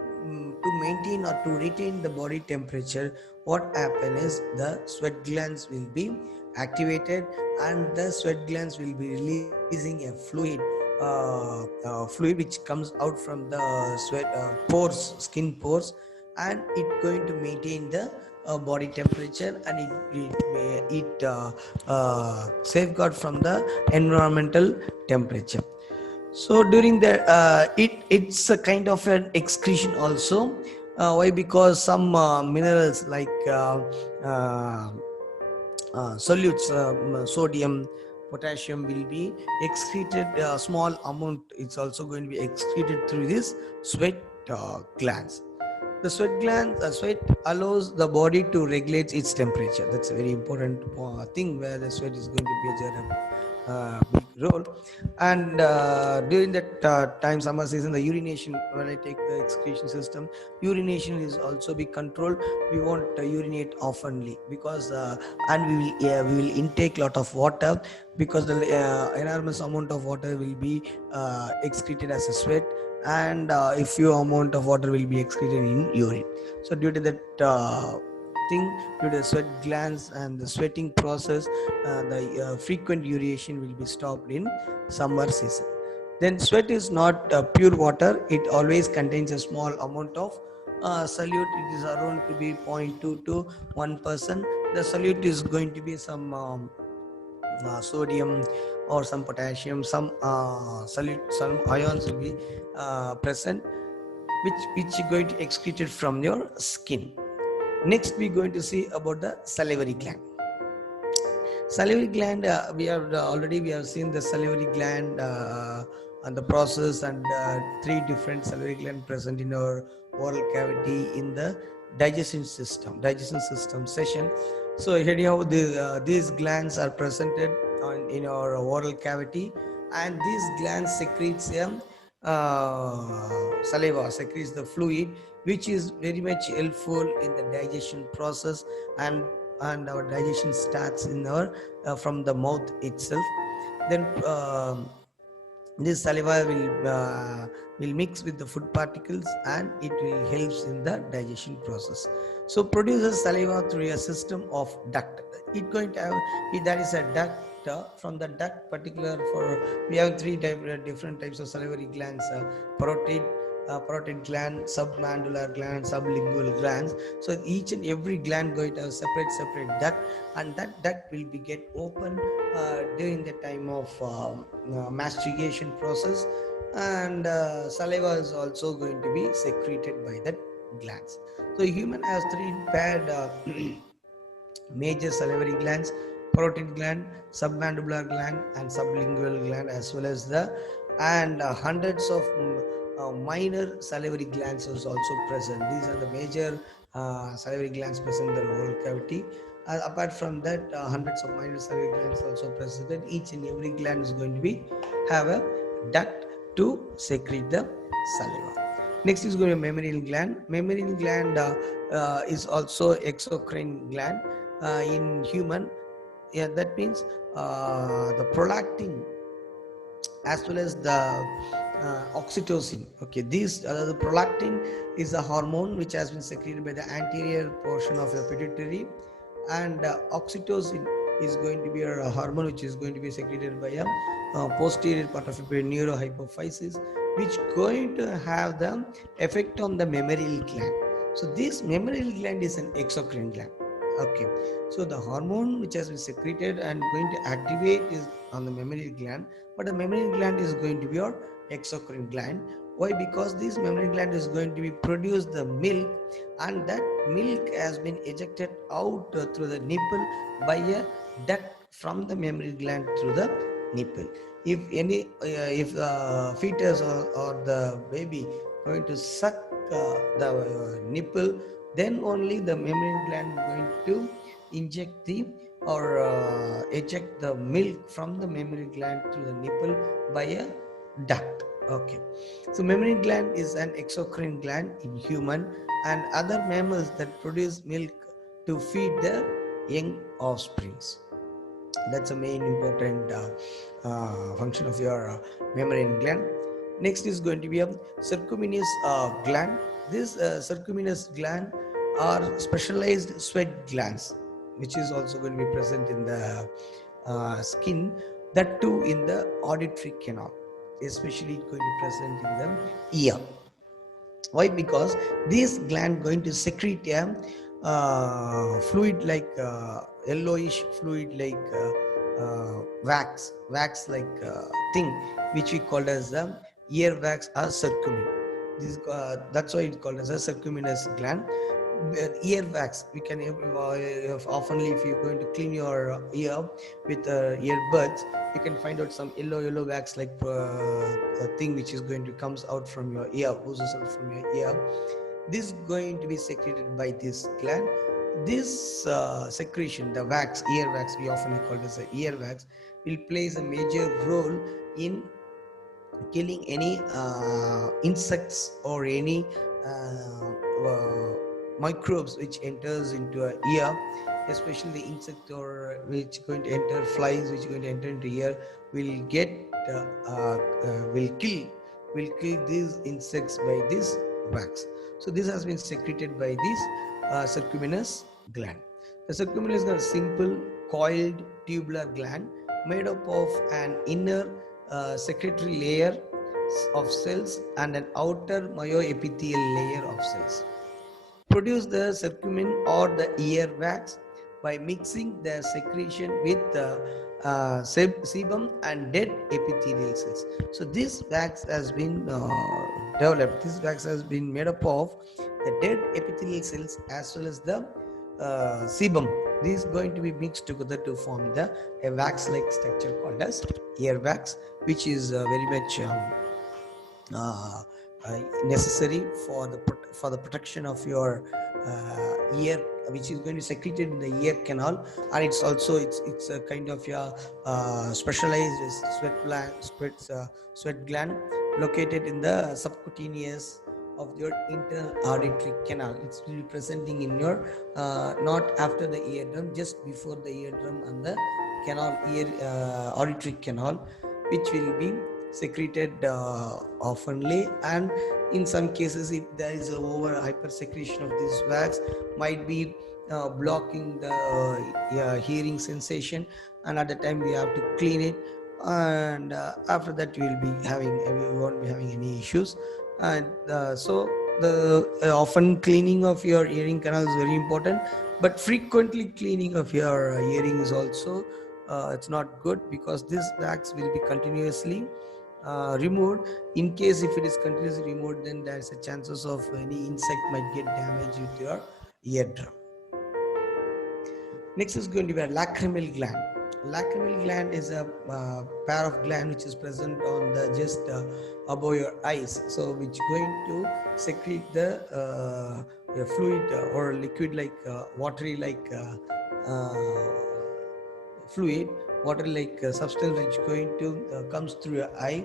maintain or to retain the body temperature, what happen is the sweat glands will be activated, and the sweat glands will be releasing a fluid which comes out from the sweat pores, skin pores, and it going to maintain the body temperature, and it safeguard from the environmental temperature. So during the it's a kind of an excretion also. Why? Because some minerals like solutes, sodium, potassium will be excreted, small amount, it's also going to be excreted through this sweat glands. The sweat allows the body to regulate its temperature. That's a very important thing, where the sweat is going to play a big role. And during that time, summer season, the urination, when I take the excretion system, urination is also be controlled. We won't urinate oftenly, because and we will intake lot of water, because the enormous amount of water will be excreted as a sweat, and a few amount of water will be excreted in urine. So due to that due to the sweat glands and the sweating process, the frequent urination will be stopped in summer season. Then sweat is not pure water. It always contains a small amount of solute. It is around to be 0.2 to 1%. The solute is going to be some sodium or some potassium, some solute, some ions will be present, which are going to excrete it from your skin. Next, we're going to see about the salivary gland. Salivary gland, we have seen the salivary gland and the process, and three different salivary glands present in our oral cavity in the digestion system session. So anyhow, these glands are presented in our oral cavity, and these glands secretes saliva, secretes the fluid, which is very much helpful in the digestion process, and our digestion starts in our from the mouth itself. Then this saliva will mix with the food particles, and it will helps in the digestion process. So produces saliva through a system of duct. It going to have there is a duct. From the duct particular, we have three different types of salivary glands: parotid gland, submandibular gland, sublingual glands. So each and every gland going to have separate duct, and that duct will be get open during the time of mastication process, and saliva is also going to be secreted by that glands. So human has three paired major salivary glands: parotid gland, submandibular gland, and sublingual gland, as well as hundreds of minor salivary glands is also present. These are the major salivary glands present in the oral cavity. Apart from that, hundreds of minor salivary glands also present. Each and every gland is going to be have a duct to secrete the saliva. Next is going to be mammalian gland. Mammalian gland is also exocrine gland in human. Yeah, that means the prolactin as well as the oxytocin. Okay, this the prolactin is a hormone which has been secreted by the anterior portion of the pituitary, and oxytocin is going to be a hormone which is going to be secreted by a posterior part of a neurohypophysis, which going to have the effect on the mammary gland. So this mammary gland is an exocrine gland. Okay, so the hormone which has been secreted and going to activate is on the mammary gland, but the mammary gland is going to be your exocrine gland. Why? Because this mammary gland is going to be produce the milk, and that milk has been ejected out through the nipple by a duct from the mammary gland through the nipple. If any if the fetus or the baby going to suck the nipple, then only the mammary gland going to inject the or eject the milk from the mammary gland through the nipple by a duct. Okay, so mammary gland is an exocrine gland in human and other mammals that produce milk to feed their young offsprings. That's a main important function of your mammalian gland. Next is going to be a cercominous gland. This cercominous gland are specialized sweat glands, which is also going to be present in the skin, that too in the auditory canal, especially going to be present in the ear. Why? Because this gland going to secrete a fluid like yellowish fluid like wax like thing, which we call as the ear wax or cercumin. This that's why it's called as a cercuminous gland. Ear wax, we can oftenly, if you're going to clean your ear with earbuds, you can find out some yellow wax like a thing which is going to comes out from your ear, oozes out from your ear. This is going to be secreted by this gland. This secretion, the wax, ear wax, we often call it as a ear wax, will plays a major role in killing any insects or any microbes which enters into a ear, especially the insect or which going to enter, flies which going to enter into ear will get will kill these insects by this wax. So this has been secreted by this cercuminous gland. The cercuminous gland is a simple coiled tubular gland made up of an inner secretory layer of cells and an outer myoepithelial layer of cells. Produce the cercumin or the ear wax by mixing the secretion with sebum and dead epithelial cells. So this wax has been developed. This wax has been made up of the dead epithelial cells as well as the sebum. This is going to be mixed together to form a wax-like structure called as ear wax, which is very much necessary for the protection of your ear, which is going to be secreted in the ear canal, and it's also it's a kind of your specialized sweat gland located in the subcutaneous of your internal auditory canal. It's really presenting in your not after the eardrum, just before the eardrum and the canal auditory canal, which will be secreted oftenly, and in some cases if there is over hypersecretion of this wax might be blocking the hearing sensation, and at the time we have to clean it, and after that we won't be having any issues. And so the often cleaning of your hearing canal is very important, but frequently cleaning of your hearing is also it's not good, because this wax will be continuously removed. In case if it is continuously removed, then there is a chances of any insect might get damaged with your eardrum. Next is going to be a lacrimal gland. Lacrimal gland is a pair of gland which is present on the just above your eyes, so which going to secrete the fluid or liquid like watery like fluid, water like substance which going to comes through your eye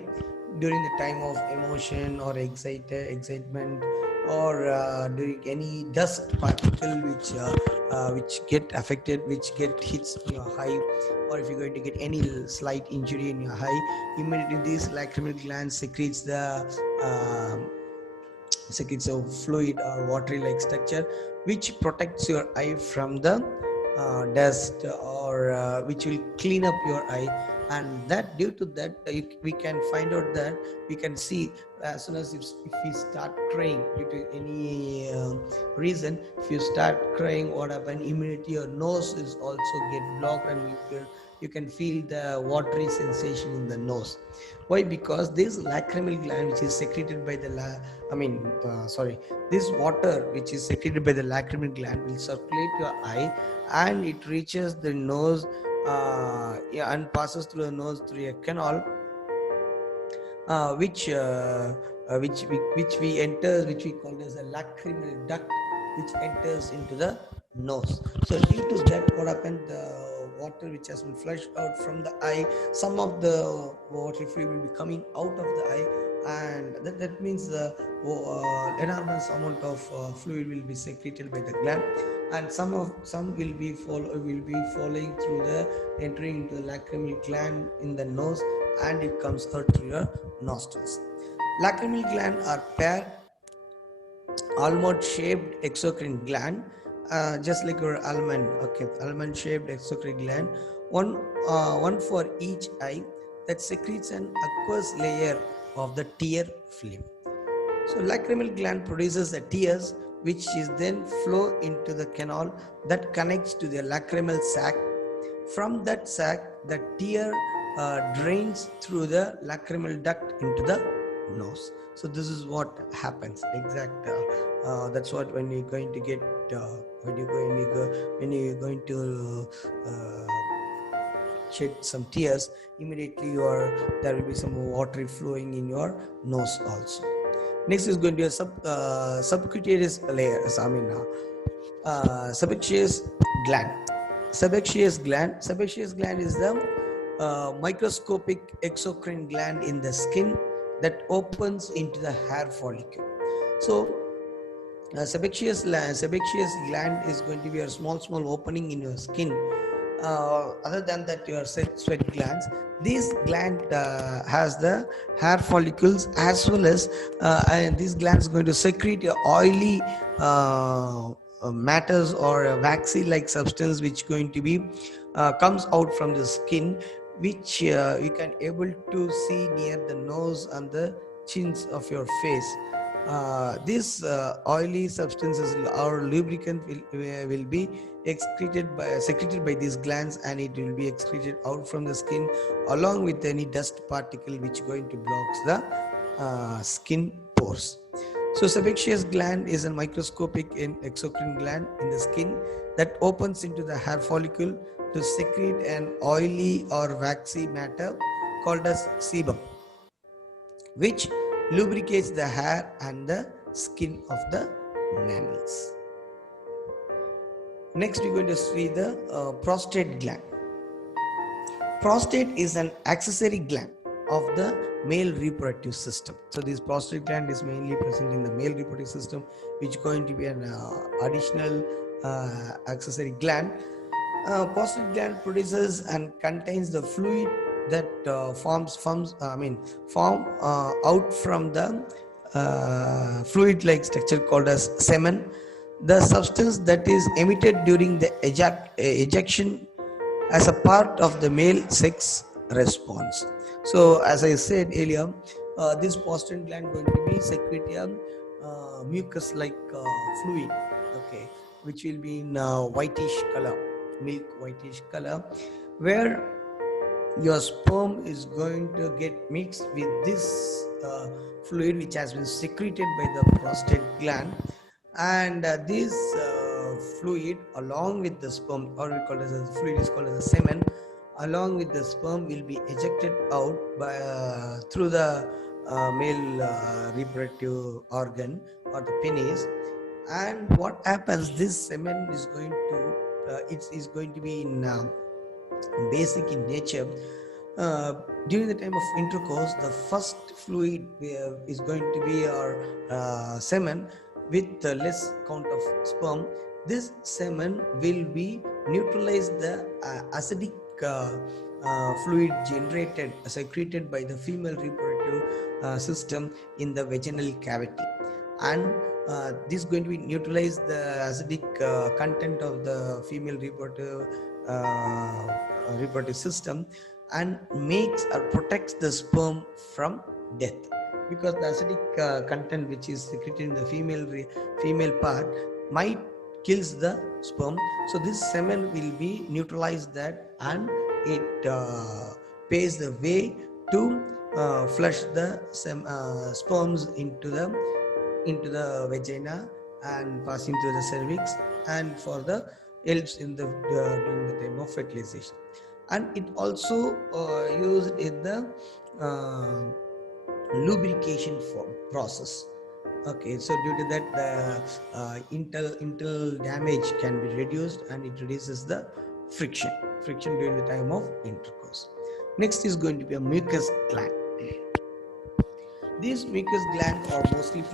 during the time of emotion or excitement, or during any dust particle which which get affected, which get hits in your eye, or if you're going to get any slight injury in your eye, immediately this lacrimal gland secretes the secretes a fluid or watery like structure which protects your eye from the dust, or which will clean up your eye. And that due to that we can find out that we can see as soon as if we start crying due to any reason, if you start crying, what happen, immediately your nose is also get blocked, and you can feel the watery sensation in the nose. Why? Because this lacrimal gland which is secreted by the this water which is secreted by the lacrimal gland will circulate your eye, and it reaches the nose, and passes through the nose through a canal, which we call as a lacrimal duct, which enters into the nose. So due to that, what happened, the water which has been flushed out from the eye, some of the water fluid will be coming out of the eye, and that means the enormous amount of fluid will be secreted by the gland, and some will be following through the entering into the lacrimal gland in the nose, and it comes out through your nostrils. Lacrimal gland are paired almond shaped exocrine gland, just like your almond. Okay, almond shaped exocrine gland, one for each eye, that secretes an aqueous layer of the tear film. So lacrimal gland produces the tears which is then flow into the canal that connects to the lacrimal sac. From that sac, the tear drains through the lacrimal duct into the nose. So this is what happens. That's what when you're going to get when you're going to shed some tears, immediately there will be some water flowing in your nose also. Next is going to be a subcutaneous layer. Sebaceous gland. Sebaceous gland is the microscopic exocrine gland in the skin that opens into the hair follicle. So sebaceous gland is going to be a small opening in your skin. Other than that, your sweat glands, this gland has the hair follicles, as well as and this gland is going to secrete your oily matters or a waxy like substance which going to be comes out from the skin, which you can able to see near the nose and the chins of your face. This oily substances or lubricant will be secreted by these glands, and it will be excreted out from the skin along with any dust particle which going to blocks the skin pores. So sebaceous gland is a microscopic exocrine gland in the skin that opens into the hair follicle to secrete an oily or waxy matter called as sebum, which lubricates the hair and the skin of the mammals. Next, we're going to see the prostate gland. Prostate is an accessory gland of the male reproductive system. So this prostate gland is mainly present in the male reproductive system, which is going to be an additional accessory gland. Prostate gland produces and contains the fluid that form out from the fluid-like structure called as semen, the substance that is emitted during the ejection as a part of the male sex response. So, as I said earlier, this prostate gland going to be secreting mucus-like fluid, okay, which will be in whitish color, milk whitish color, where your sperm is going to get mixed with this fluid which has been secreted by the prostate gland, and this fluid along with the sperm, or we call it as a fluid is called as a semen, along with the sperm will be ejected out by through the male reproductive organ or the penis. And what happens, this semen is going to it is going to be in basic in nature. During the time of intercourse, the first fluid is going to be our semen with less count of sperm, this semen will be neutralize the acidic fluid generated secreted by the female reproductive system in the vaginal cavity, and this is going to be neutralize the acidic content of the female reproductive system, and makes or protects the sperm from death, because the acidic content which is secreted in the female part might kills the sperm. So this semen will be neutralize that, and it paves the way to flush the sperms into the vagina and passing through the cervix, and for the helps in the during the time of fertilization. And it also used in the lubrication process. Okay, so due to that, the internal damage can be reduced, and it reduces the friction during the time of intercourse. Next is going to be a mucus gland. These mucus glands are mostly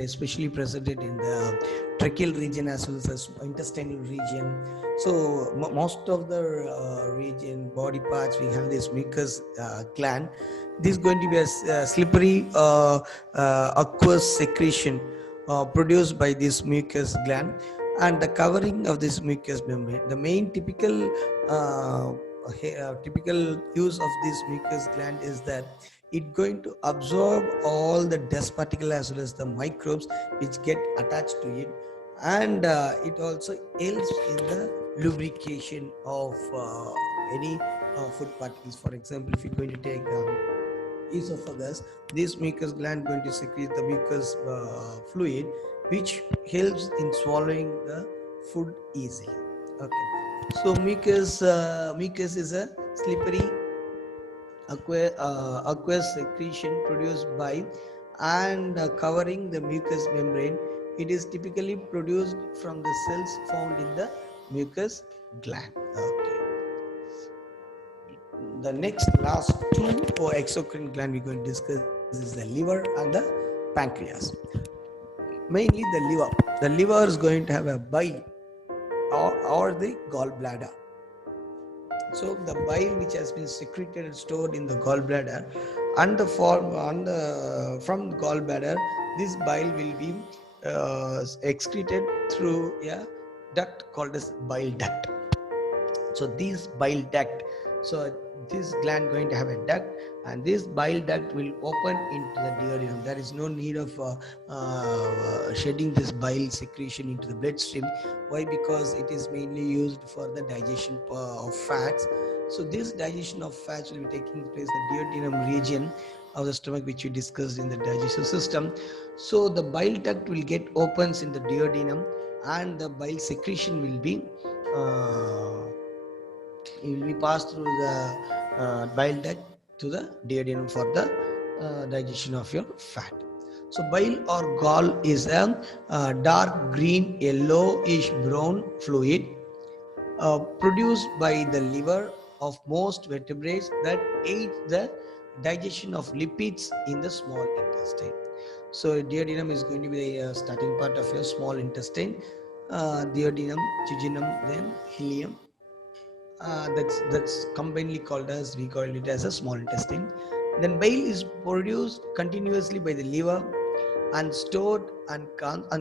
especially presented in the tracheal region as well as intestinal region. So most of the region, body parts, we have this mucus gland. This is going to be a slippery aqueous secretion produced by this mucus gland, and the covering of this mucous membrane. The main typical use of this mucus gland is that it's going to absorb all the dust particles as well as the microbes which get attached to it, and it also helps in the lubrication of any food particles. For example, if you're going to take esophagus, this mucus gland going to secrete the mucus fluid, which helps in swallowing the food easily. Okay, so mucus is a slippery aqueous secretion produced by and covering the mucous membrane. It is typically produced from the cells found in the mucus gland. Okay. The last two exocrine gland we're going to discuss is the liver and the pancreas. Mainly the liver. The liver is going to have a bile or the gallbladder. So the bile which has been secreted and stored in the gallbladder, and from the gallbladder, this bile will be excreted through a duct called as bile duct. So this bile duct, so this gland going to have a duct, and this bile duct will open into the duodenum. There is no need of shedding this bile secretion into the bloodstream. Why? Because it is mainly used for the digestion of fats. So this digestion of fats will be taking place in the duodenum region of the stomach, which we discussed in the digestive system. So the bile duct will get opens in the duodenum, and the bile secretion will be passed through the bile duct to the duodenum for the digestion of your fat. So bile or gall is a dark green, yellowish brown fluid produced by the liver of most vertebrates that aids the digestion of lipids in the small intestine. So duodenum is going to be the starting part of your small intestine. Duodenum, jejunum, then ileum. That's combinedly called as, we call it as a small intestine. Then bile is produced continuously by the liver and stored and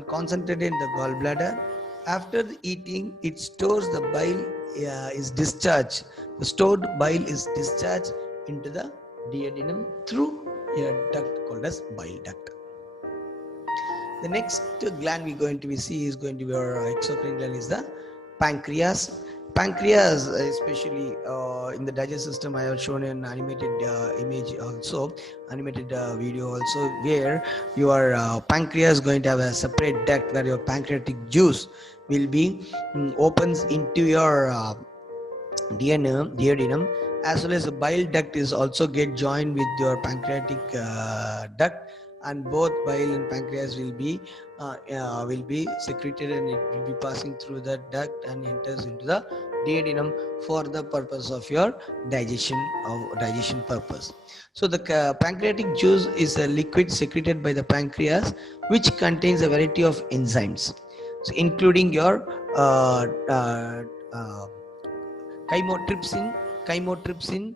concentrated in the gallbladder. After the eating, it stores the bile is discharged. The stored bile is discharged into the duodenum through a duct called as bile duct. The next gland we're going to see is going to be our exocrine gland is the pancreas. Pancreas, especially in the digestive system, I have shown an animated image also, animated video also, where your pancreas is going to have a separate duct where your pancreatic juice will be opens into your duodenum, as well as the bile duct is also get joined with your pancreatic duct, and both bile and pancreas will be secreted, and it will be passing through the duct and enters into the duodenum for the purpose of your digestion purpose. So the pancreatic juice is a liquid secreted by the pancreas which contains a variety of enzymes. so including your chymotrypsin,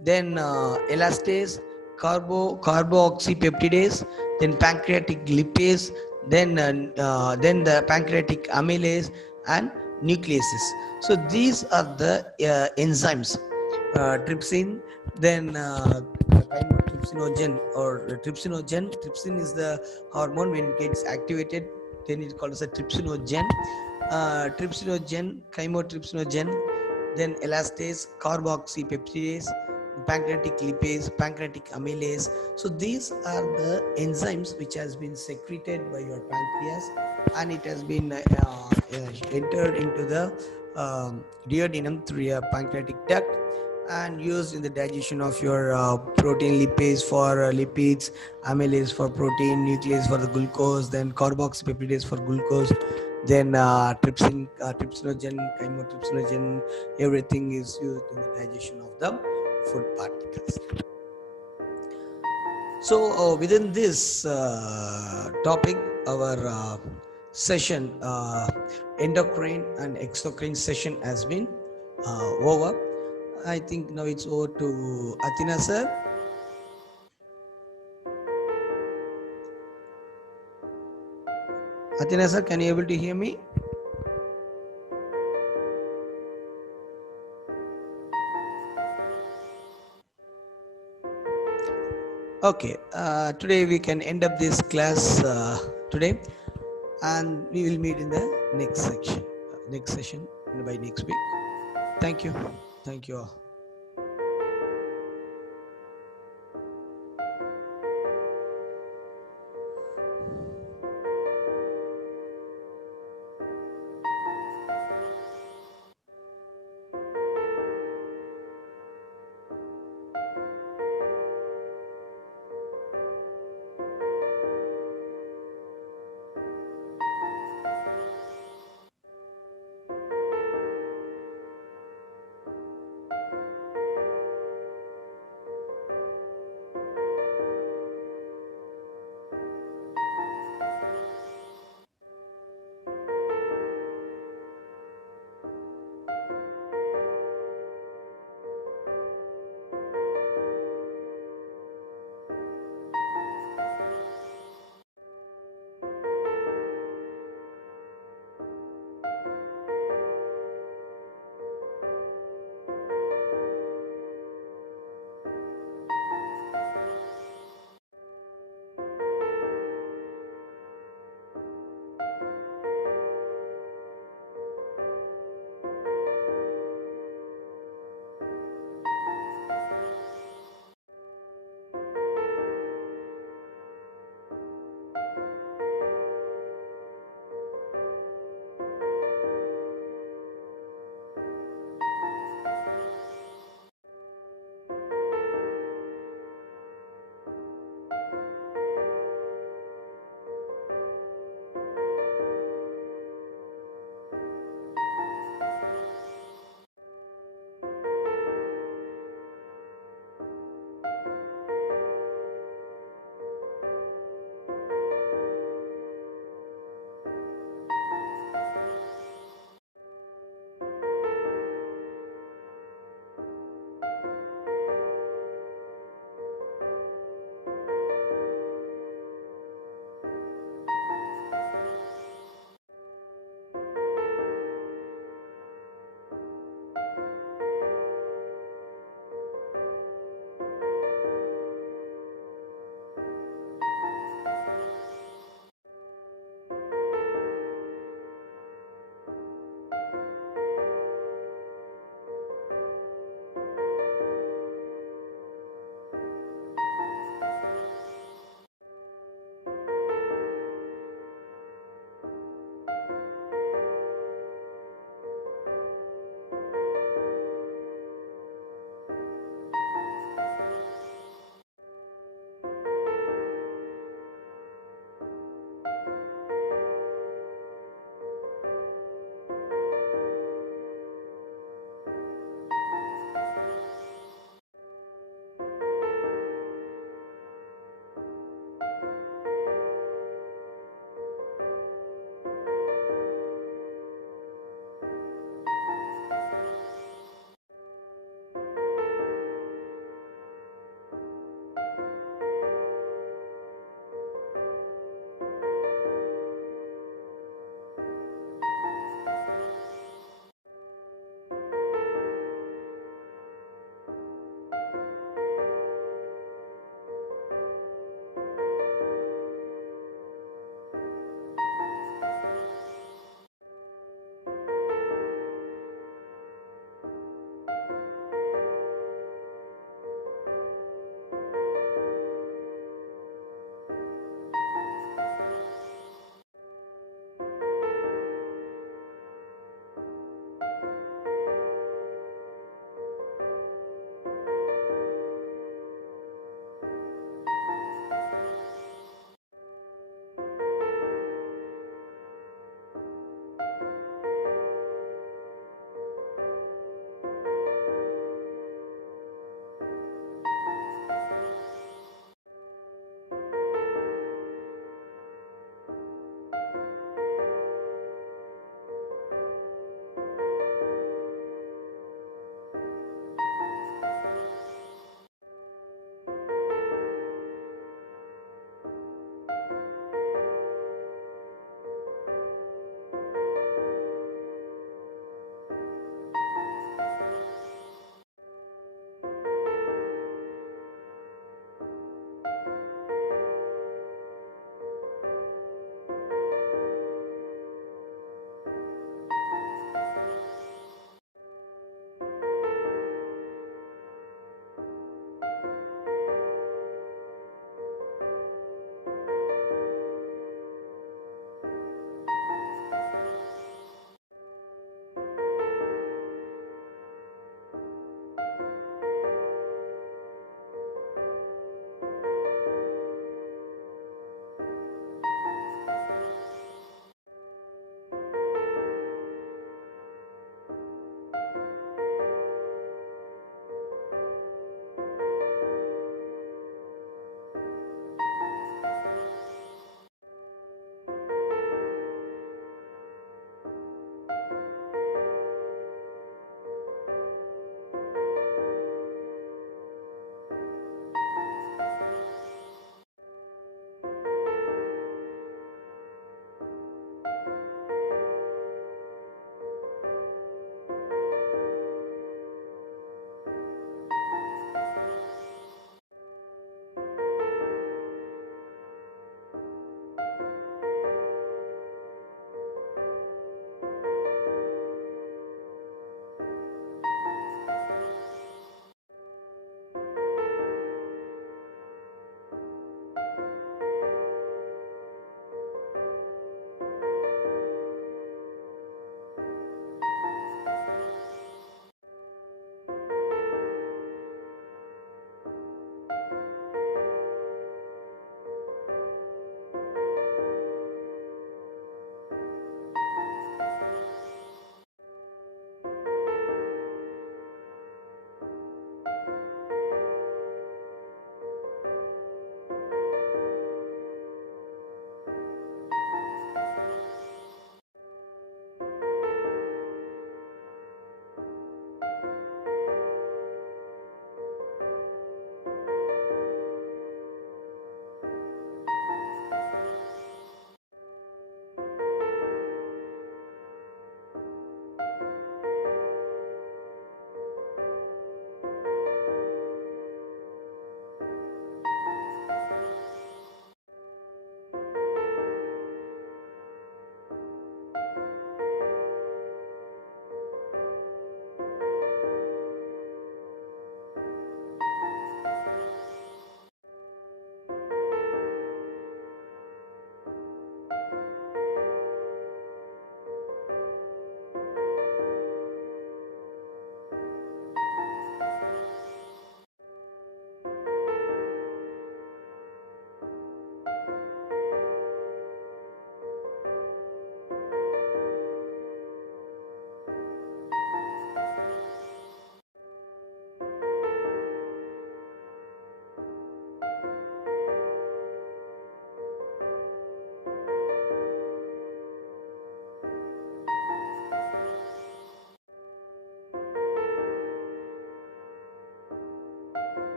then elastase, carboxypeptidase, then pancreatic lipase, then the pancreatic amylase and nucleases. So these are the enzymes. Trypsin, then chymotrypsinogen or trypsinogen. Trypsin is the hormone. When it gets activated, then it's called as a trypsinogen. Chymotrypsinogen, then elastase, carboxypeptidase, pancreatic lipase, pancreatic amylase. So these are the enzymes which has been secreted by your pancreas, and it has been entered into the duodenum through a pancreatic duct and used in the digestion of your protein lipase for lipids, amylase for protein, nuclease for the glucose, then carboxypeptidase for glucose, then trypsinogen, chymotrypsinogen, everything is used in the digestion of the food particles. So within this topic, our session, endocrine and exocrine session has been over. I think now it's over to Athena sir. Athena sir, can you able to hear me? Okay, today we can end up this class today, and we will meet in the next session by next week. Thank you all.